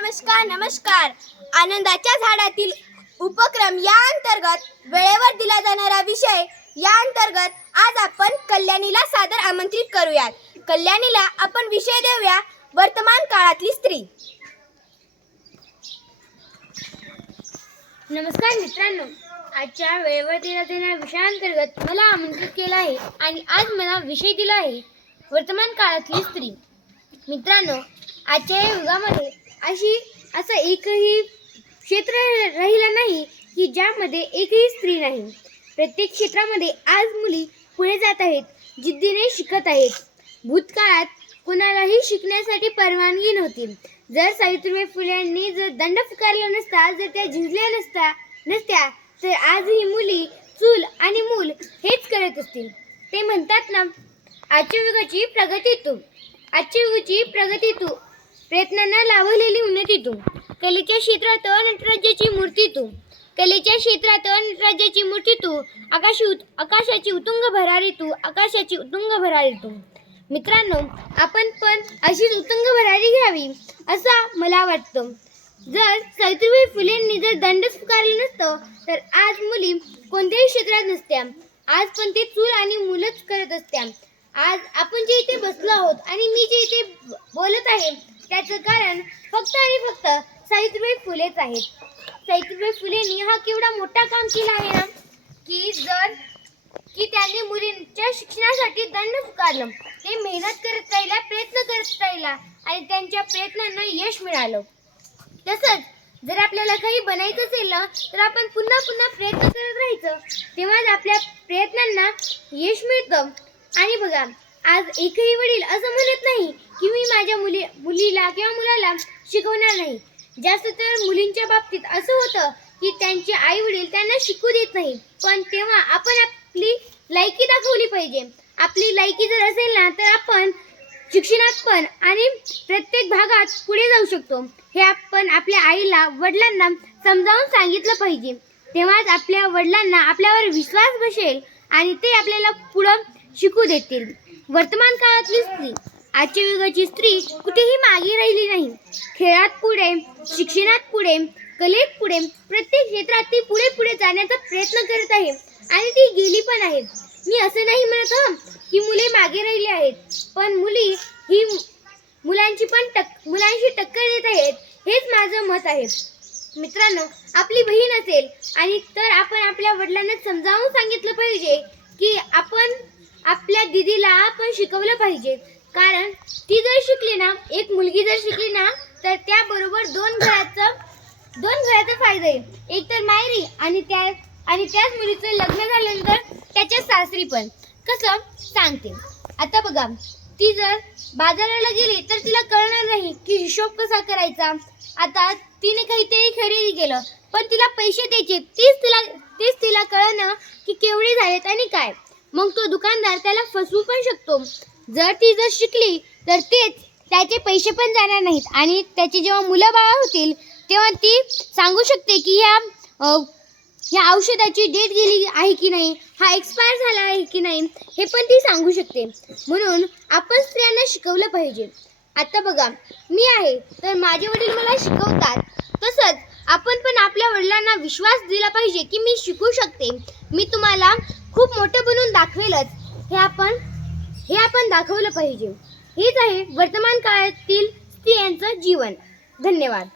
नमस्कार नमस्कार. आनंदाच्या झाडातील उपक्रम या अंतर्गत वेळेवर दिला जाणारा विषय या अंतर्गत आज आपण कल्याणीला सादर आमंत्रित करूयात. कल्याणीला आपण विषय देऊया वर्तमान काळातली स्त्री. नमस्कार मित्रांनो आजच्या वेळेवर दिला जाणाऱ्या विषयाअंतर्गत मला आमंत्रित केलं आहे आणि आज मला विषय दिला आहे वर्तमान काळातली स्त्री. मित्रांनो आजच्या या युगामध्ये अशी असं एकही क्षेत्र राहिलं नाही की ज्यामध्ये एकही स्त्री नाही. प्रत्येक क्षेत्रामध्ये आज मुली पुढे जात आहेत जिद्दीने शिकत आहेत. भूतकाळात कोणालाही शिकण्यासाठी परवानगी नव्हती. जर सावित्रीबाई फुल्यांनी जर दंड पुकारला नसता जर त्या झिजल्या नसता नसत्या तर आजही मुली चूल आणि मूल हेच करत असतील. ते म्हणतात ना आजच्या युगाची प्रगती तू. आजच्या युगाची प्रगती तू. प्रयत्नांना लाभलेली उन्नतीतून कलेच्या क्षेत्रात नटराज्याची मूर्ती तू. कलेच्या क्षेत्रात नटराज्याची मूर्ती तू. आकाशी उत आकाशाची उतुंग भरारी तू. आकाशाची उतुंग भरारी तू. मित्रांनो आपण पण अशीच उतुंग भरारी घ्यावी असं मला वाटतं. जर सावित्रीबाई फुलेंनी जर दंड स्वीकारले नसतं तर आज मुली कोणत्याही क्षेत्रात नसत्या. आज पण ते चूल आणि मुलंच करत असत्या. आज आपण जे इथे बसलो आहोत आणि मी जे इथे बोलत आहे त्याचं कारण फक्त आणि फक्त सावित्रीबाई फुलेच आहेत. सावित्रीबाई फुलेंनी हा केवढा मोठा काम केला आहे ना की जर की त्यांनी मुलींच्या शिक्षणासाठी दंड पुकारलं ते मेहनत करत राहिला प्रयत्न करत राहिला आणि त्यांच्या प्रयत्नांना यश मिळालं. तसंच जर आपल्याला काही बनायचं असेल ना तर आपण पुन्हा पुन्हा प्रयत्न करत राहायचं. तेव्हाच आपल्या प्रयत्नांना यश मिळतं. आणि बघा आज एकही वडील असं म्हणत नाही की मी माझ्या मुली मुलीला किंवा मुलाला शिकवणार नाही. जास्त तर मुलींच्या बाबतीत असं होतं की त्यांचे आई वडील त्यांना शिकू देत नाही. पण तेव्हा आपण आपली लायकी दाखवली पाहिजे. आपली लायकी जर असेल ना तर आपण शिक्षणात पण आणि प्रत्येक भागात पुढे जाऊ शकतो. हे आपण आपल्या आईला वडिलांना समजावून सांगितलं पाहिजे. तेव्हाच आपल्या वडिलांना आपल्यावर विश्वास बसेल आणि ते आपल्याला पुढं शिकू देतील. वर्तमान काळातली स्त्री आजच्या युगाची स्त्री कुठेही मागे राहिली नाही. खेळात पुढे शिक्षणात पुढे कलेत पुढे प्रत्येक क्षेत्रात ती पुढे पुढे जाण्याचा प्रयत्न करत आहे आणि ती गेली पण आहे. मी असं नाही म्हणत की मुले मागे राहिली आहेत पण मुली ही मुलांची पण टक मुलांशी टक्कर देत आहेत हेच माझं मत आहे. मित्रांनो आपली बहीण असेल आणि तर आपण आपल्या वडिलांना समजावून सांगितलं पाहिजे की आपण आपल्या दिदीला आपण शिकवलं पाहिजे. कारण ती जर शिकली ना एक मुलगी जर शिकली ना तर त्याबरोबर दोन घराचं दोन घराचा फायदा. आहे एक तर मायरी आणि त्या आणि त्याच मुलीचं लग्न झाल्यानंतर त्याच्या सासरी पण. कसं? सांगते. आता बघा ती जर बाजाराला गेली तर तिला कळणार नाही की हिशोब कसा करायचा. आता तिने काहीतरी खरेदी केलं पण तिला पैसे द्यायचे. तीच तिला तेच तिला कळणं की केवढे झालेत आणि काय. मग तो दुकानदार त्याला फसवू पण शकतो. जर ती जर शिकली तर तेच त्याचे पैसे पण जाणार नाहीत. आणि त्याची जेव्हा मुलं बाळा होतील तेव्हा ती सांगू शकते की या ह्या औषधाची डेट गेली आहे की नाही हा एक्सपायर झाला आहे की नाही हे पण ती सांगू शकते. म्हणून आपण स्त्रियांना शिकवलं पाहिजे. आता बघा मी आहे तर माझे वडील मला शिकवतात. तसंच आपण पण आपल्या वडिलांना विश्वास दिला पाहिजे की मी शिकू शकते. मी तुम्हाला खूप मोठं बनवून दाखवेलच. हे आपण हे आपण दाखवलं पाहिजे. हेच आहे वर्तमान काळातील स्त्रियांचं जीवन. धन्यवाद.